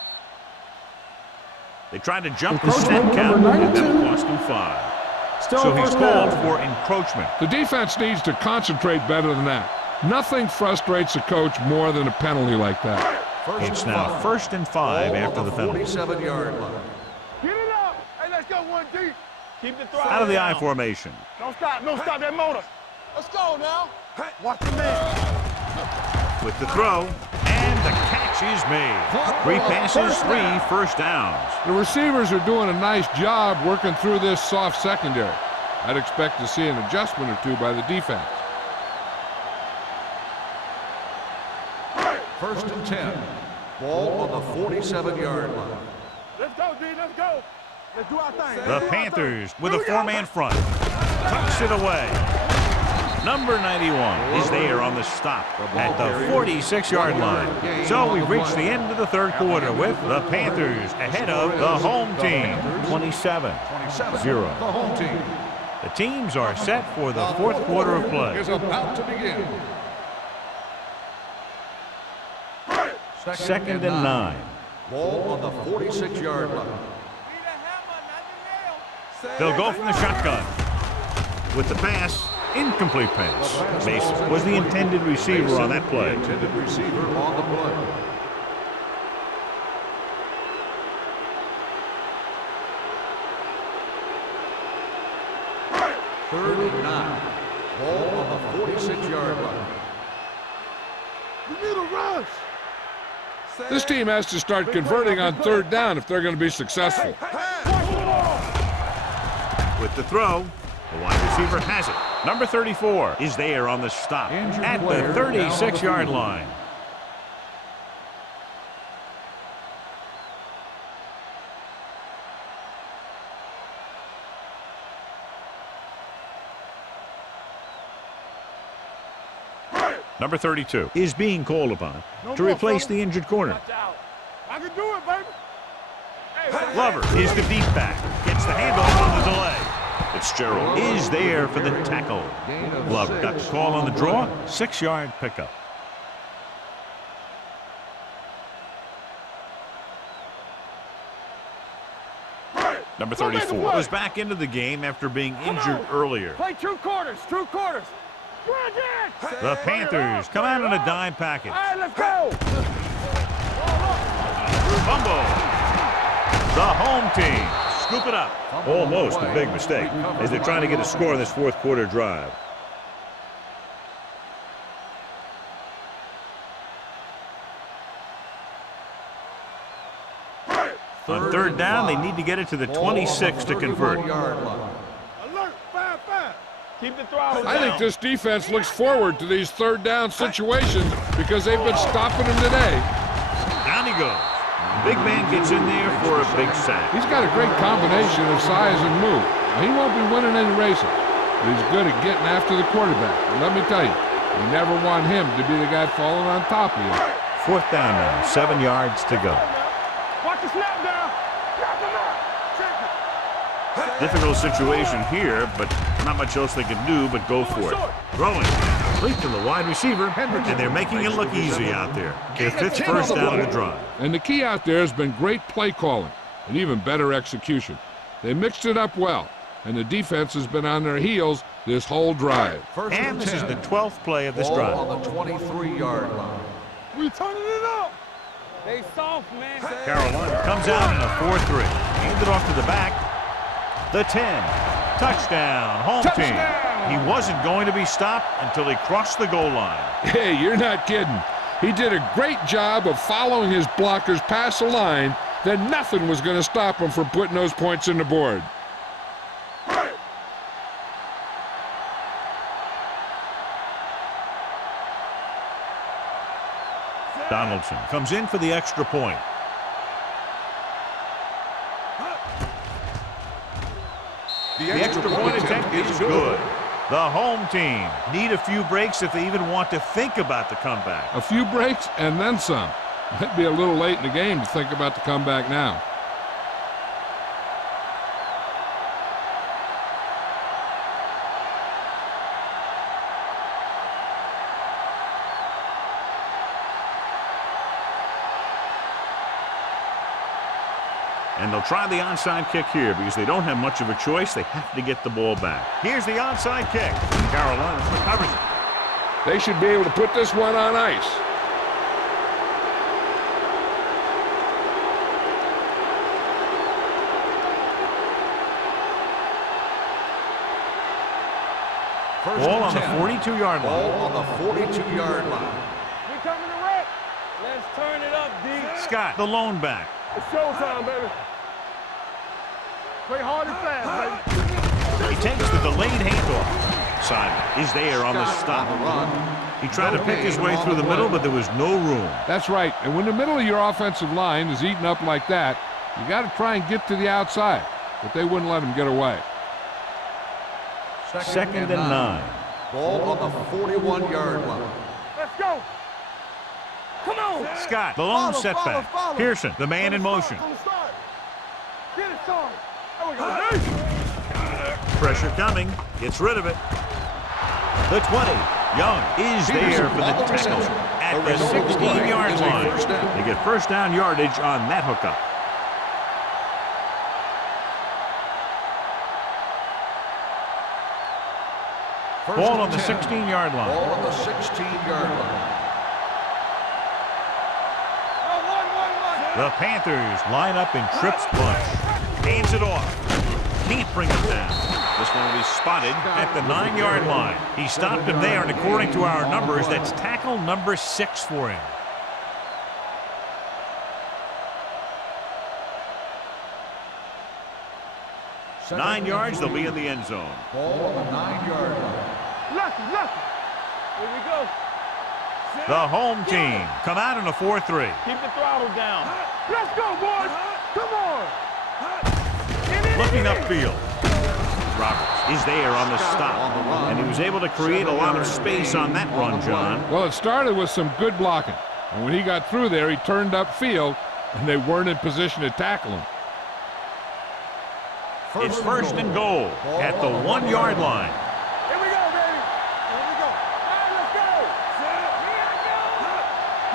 They try to jump the snap Encroachment, count, number and that'll 92. cost him 5. Still So he's first called down. for encroachment. The defense needs to concentrate better than that. Nothing frustrates a coach more than a penalty like that. It's now first and 5 after the penalty. 47-yard line. Get it up. Hey, let's go one deep. Keep the throw. Out of the I formation. Don't stop. Don't stop that motor. Let's go now. Watch the man. With the throw, and the catch is made. 3 passes, 3 first downs. The receivers are doing a nice job working through this soft secondary. I'd expect to see an adjustment or two by the defense. First and 10. Ball on the 47-yard line. Let's go, D. Let's go. Let's do our thing. The Panthers with a 4-man front. Tucks it away. Number 91 is there on the stop at the 46-yard line. So we've reached the end of the third quarter with the Panthers ahead of the home team, 27-0. The home team The teams are set for the fourth quarter of play. is about to begin. Second and 9. Ball on the 46-yard line. They'll go from the shotgun. With the pass, incomplete pass. Mason was the intended receiver on that play. Intended receiver on the play. Third and 9. Ball on the 46-yard line. We need a rush. This team has to start converting on third down if they're going to be successful. With the throw, the wide receiver has it. Number 34 is there on the stop at the 36-yard line. Number 32 is being called upon to replace the injured corner. I can do it, baby. Glover is the deep back. Gets the handoff on the delay. Fitzgerald is there for the tackle. Glover got the call on the draw. 6-yard pickup. Number 34 was back into the game after being injured earlier. Play 2 quarters. 2 quarters. The Panthers come out in a dime package. All right, let's go. Fumble. The home team scoop it up. Almost a big mistake as they're trying to get a score in this fourth quarter drive. On third down, they need to get it to the 26 to convert. Alert. 5-5. Keep the throw. I think this defense looks forward to these third down situations because they've been stopping them today. Down he goes. Big man gets in there for a big sack. He's got a great combination of size and move. He won't be winning any races, but he's good at getting after the quarterback. And let me tell you, you never want him to be the guy falling on top of you. Fourth down now, 7 yards to go. Watch the snap down. Difficult situation here, but not much else they can do but go for it. Throwing. Complete to the wide receiver, and they're making it look easy out there. Their 5th first down of the drive. And the key out there has been great play calling and even better execution. They mixed it up well. and the defense has been on their heels this whole drive. And this is the 12th play of this Ball drive. on the 23-yard line. We turning it up. They soft, man. Carolina comes out in a 4-3. Hand it off to the back. The 10. Touchdown. Home team. He wasn't going to be stopped until he crossed the goal line. Hey, you're not kidding. He did a great job of following his blockers past the line. Then nothing was going to stop him from putting those points on the board. Donaldson comes in for the extra point. The extra point attempt is good. The home team need a few breaks if they even want to think about the comeback. A few breaks and then some. That'd be a little late in the game to think about the comeback now. And they'll try the onside kick here because they don't have much of a choice. They have to get the ball back. Here's the onside kick. Carolina recovers it. They should be able to put this one on ice. Ball on the 42-yard line. Ball on the 42-yard line. We coming to wreck. Let's turn it up, D. Scott, the lone back. It's showtime, baby. Play hard and fast, baby. He takes the delayed handoff. Simon is there on the stop. He tried to pick his way through the middle, but there was no room. That's right. And when the middle of your offensive line is eaten up like that, you got to try and get to the outside. But they wouldn't let him get away. Second and 9. Ball on the 41-yard line. Let's go. Come on. Scott, the lone setback. Follow. Pearson, the man in motion. From the start. Get it, son. There we go. Pressure coming. Gets rid of it. The 20. Young is there for the tackle at the 16-yard line. They get first down yardage on that hookup. Ball on the 16-yard line. Ball on the 16-yard line. The Panthers line up in trips bunch. Hands it off. Can't bring it down. This one will be spotted at the 9-yard line. He stopped him there, and according to our numbers, that's tackle number 6 for him. Second 9 yards, they'll be in the end zone. Ball on the 9-yard line. Lucky. Here we go. The home team come out in a 4-3. Keep the throttle down. Let's go, boys. Come on. Looking upfield. Roberts is there on the stop. And he was able to create a lot of space on that run, John. Well, it started with some good blocking. And when he got through there, he turned upfield, and they weren't in position to tackle him. It's first and goal at the 1-yard line. Here we go, baby. Here we go.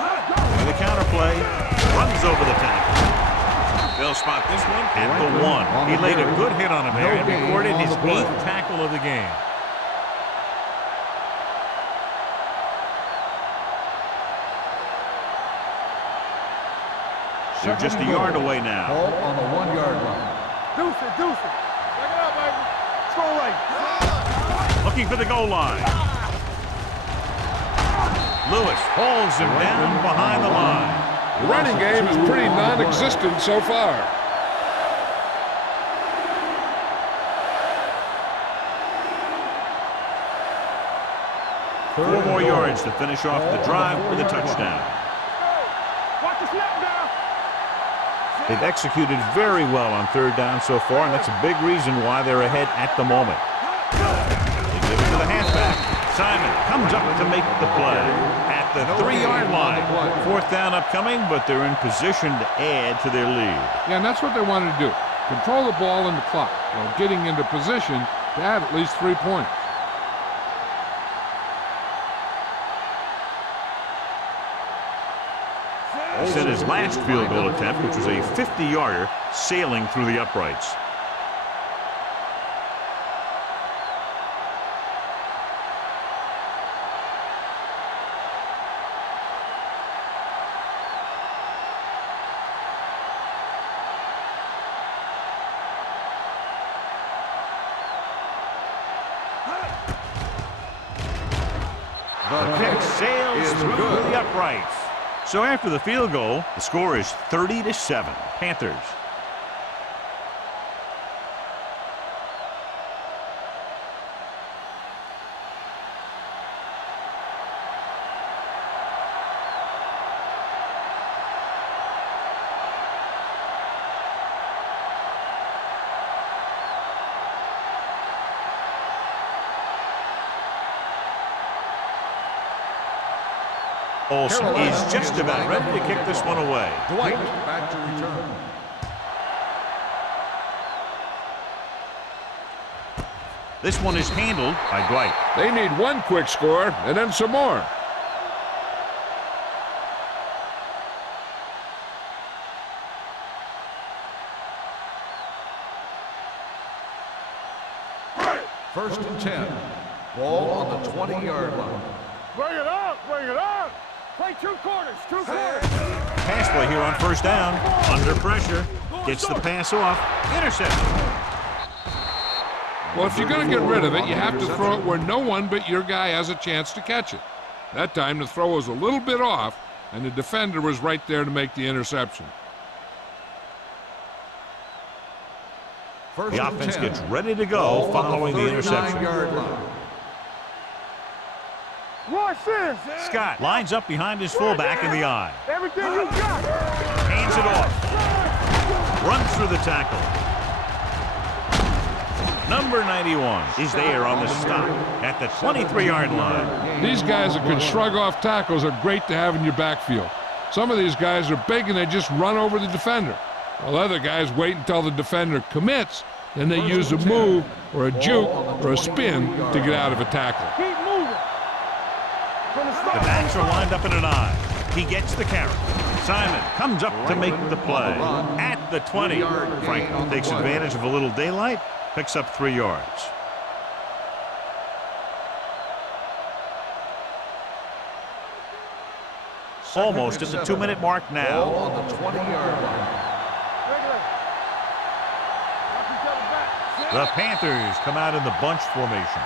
All right, let's go. And the counterplay runs over the tackle. They'll spot this one at the 1. He laid a good hit on him there and recorded his 8th tackle of the game. They're just a yard away now. Ball on the 1-yard line. Deuce it. Check it out, baby. Let's go right. Looking for the goal line. Lewis holds him down behind the line. The running game is pretty non-existent so far. Four more yards to finish off the drive with a touchdown. Watch the snap down. They've executed very well on third down so far, and that's a big reason why they're ahead at the moment. They give it to the halfback. Simon comes up to make the play at the 3-yard line. Fourth down upcoming, but they're in position to add to their lead. Yeah, and that's what they wanted to do. Control the ball and the clock while getting into position to add at least 3 points. He set his last field goal attempt, which was a 50-yarder, sailing through the uprights. The kick sails through the uprights. So after the field goal, the score is 30-7, Panthers. Olsen is just about ready to kick this one away. Dwight back to return. This one is handled by Dwight. They need one quick score and then some more. First and 10. Ball on the 20-yard line. Bring it up, bring it up. Play two quarters, two quarters. Pass play here on first down. Under pressure. Gets the pass off. Intercepted. Well, if you're going to get rid of it, you have to throw it where no one but your guy has a chance to catch it. That time, the throw was a little bit off, and the defender was right there to make the interception. First The and offense 10. gets ready to go Ball following on the interception. 39-yard line. Watch this. Scott lines up behind his fullback in the eye. Everything you got. Hands it off. Runs through the tackle. Number 91 is there on the stop at the 23-yard line. These guys that can shrug off tackles are great to have in your backfield. Some of these guys are big and they just run over the defender. While other guys wait until the defender commits, then they use a move or a juke or a spin to get out of a tackle. Keep moving. The backs are lined up in an I. He gets the carry. Simon comes up to make the play at the 20. Franklin takes advantage of a little daylight, picks up 3 yards. Almost at the 2-minute mark Ball now. on the 20-yard line. The Panthers come out in the bunch formation.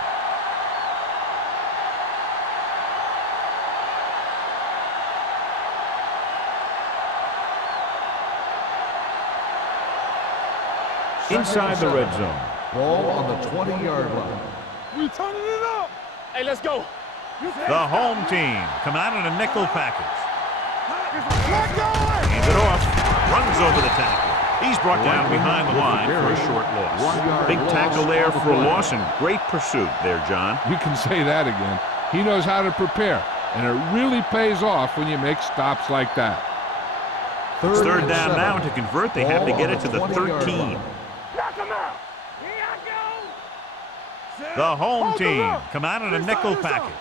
Inside the red zone. Ball on the 20-yard line. We turning it up. Hey, let's go. The home team come out in a nickel package. Let go. Hands it off. Runs over the tackle. He's brought down behind the line for a short loss. Big tackle there for a loss and great pursuit there, John. You can say that again. He knows how to prepare, and it really pays off when you make stops like that. It's third and down 7. now. To convert, they have to get it to the 13. Knock him out. Here I go. The home Hold team up. come out in a nickel Inside. package.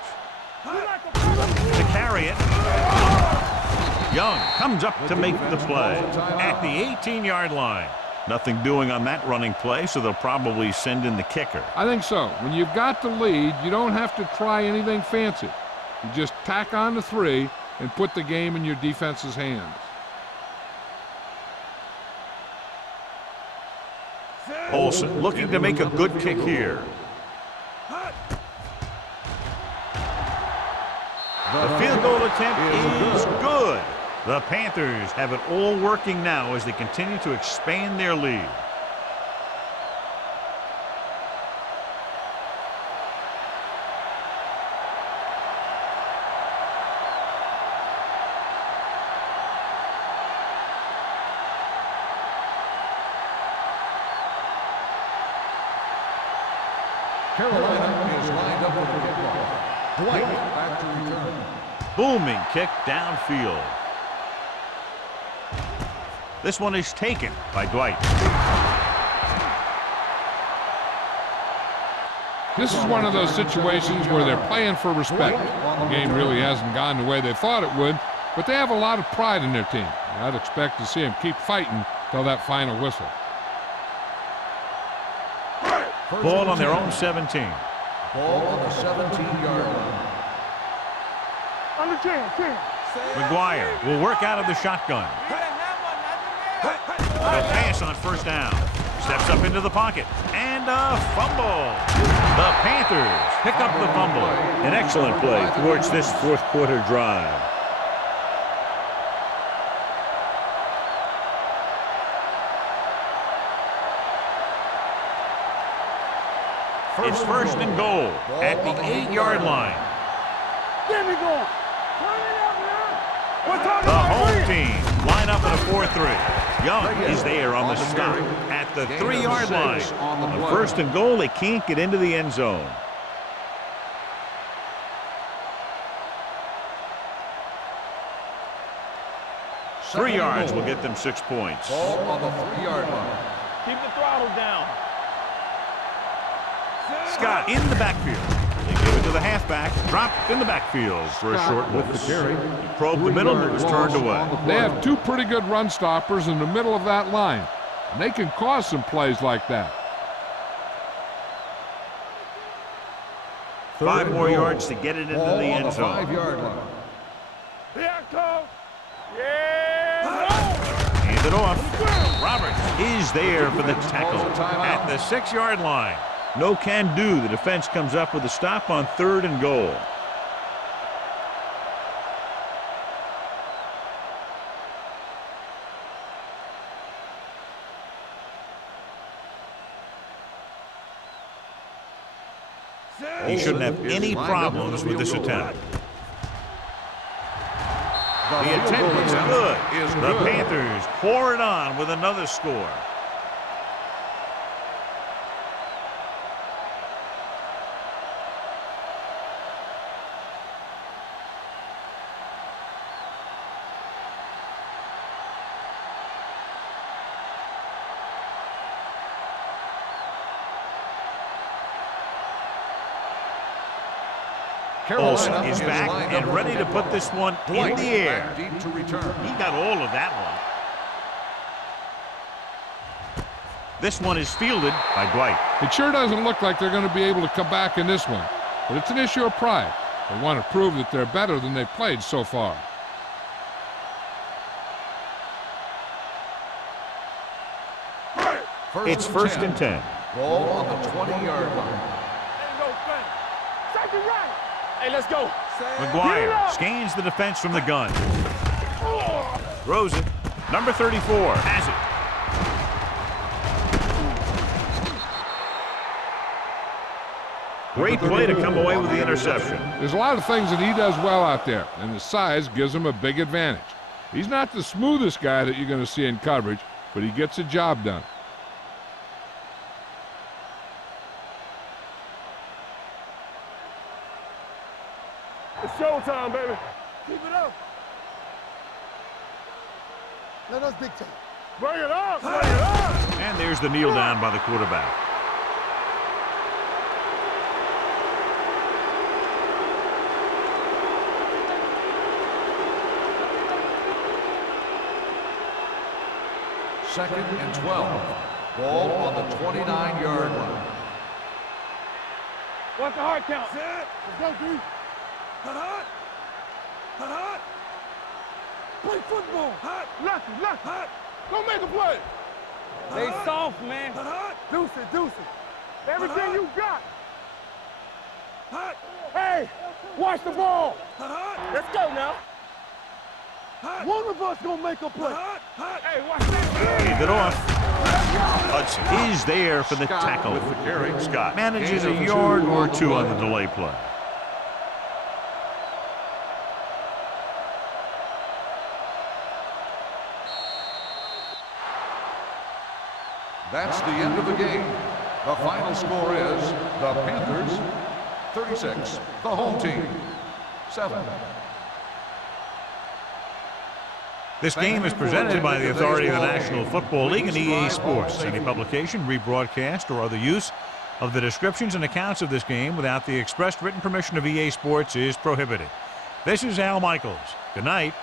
You like a To carry it, Young comes up to make the play at the 18-yard line. Nothing doing on that running play, so they'll probably send in the kicker. I think so. When you've got the lead, you don't have to try anything fancy. You just tack on the 3 and put the game in your defense's hands. Olsen looking to make a good kick here. The field goal attempt is good. The Panthers have it all working now as they continue to expand their lead. Carolina is lined up for the kickoff. Dwight back to return. Booming kick downfield. This one is taken by Dwight. This is one of those situations where they're playing for respect. The game really hasn't gone the way they thought it would, but they have a lot of pride in their team. I'd expect to see them keep fighting till that final whistle. Ball on their own 17. Ball on the 17-yard line. Under 10, 10. McGuire will work out of the shotgun. The pass on first down. Steps up into the pocket. And a fumble. The Panthers Panthers pick up the fumble. An excellent play towards this fourth quarter drive. It's first and goal at the 8-yard line. Get me going. Turn it up, man. The home team line up in a 4-3. Young is there on the stop at the 3-yard line. On first and goal, they can't get into the end zone. Three yards will get them 6 points. Ball on the 3-yard line. Keep the throttle down. Scott in the backfield. They give it to the halfback. Dropped in the backfield for a short loss. He probed the middle, but was turned away. They have two pretty good run stoppers in the middle of that line. And they can cause some plays like that. 5 more yards to get it into the end zone. 5-yard line. Here I come. Yeah. Hand it off. Roberts is there for the tackle at the 6-yard line. No can do. The defense comes up with a stop on 3rd and goal. He shouldn't have any problems with this attack. The attempt is good. The Panthers pour it on with another score. Olsen is back and ready to put this one in the air. Deep to return. He got all of that one. This one is fielded by Dwight. It sure doesn't look like they're going to be able to come back in this one. But it's an issue of pride. They want to prove that they're better than they've played so far. It's first and 10. Ball on the 20-yard line. Take it right. Hey, let's go. McGuire scans the defense from the gun. Throws it. Number 34 has it. Great play to come away with the interception. There's a lot of things that he does well out there, and the size gives him a big advantage. He's not the smoothest guy that you're going to see in coverage, but he gets the job done. It's showtime, baby. Keep it up. Let us big time. Bring it up. Bring it up. And there's the kneel down by the quarterback. Second and 12. Ball on the 29-yard line. What's the hard count? Let's go, D. Hot, hot. Hot, hot. Play football. Hot. Lucky, lucky. Hot. Go make a play. They soft, man. Hot, hot. Deuce it, deuce it. Everything you got. Hot. Hey, watch the ball. Hot, hot. Let's go now. Hot. One of us gonna make a play. Hot, hot. Hey, watch that. Hand it off. Hudson is there for the tackle. With the carry. Scott manages a yard or two on the delay play. That's the end of the game. The final score is the Panthers 36, the home team 7. This game is presented by the authority of the National Football League and EA Sports. Any publication, rebroadcast, or other use of the descriptions and accounts of this game without the expressed written permission of EA Sports is prohibited. This is Al Michaels. Good night.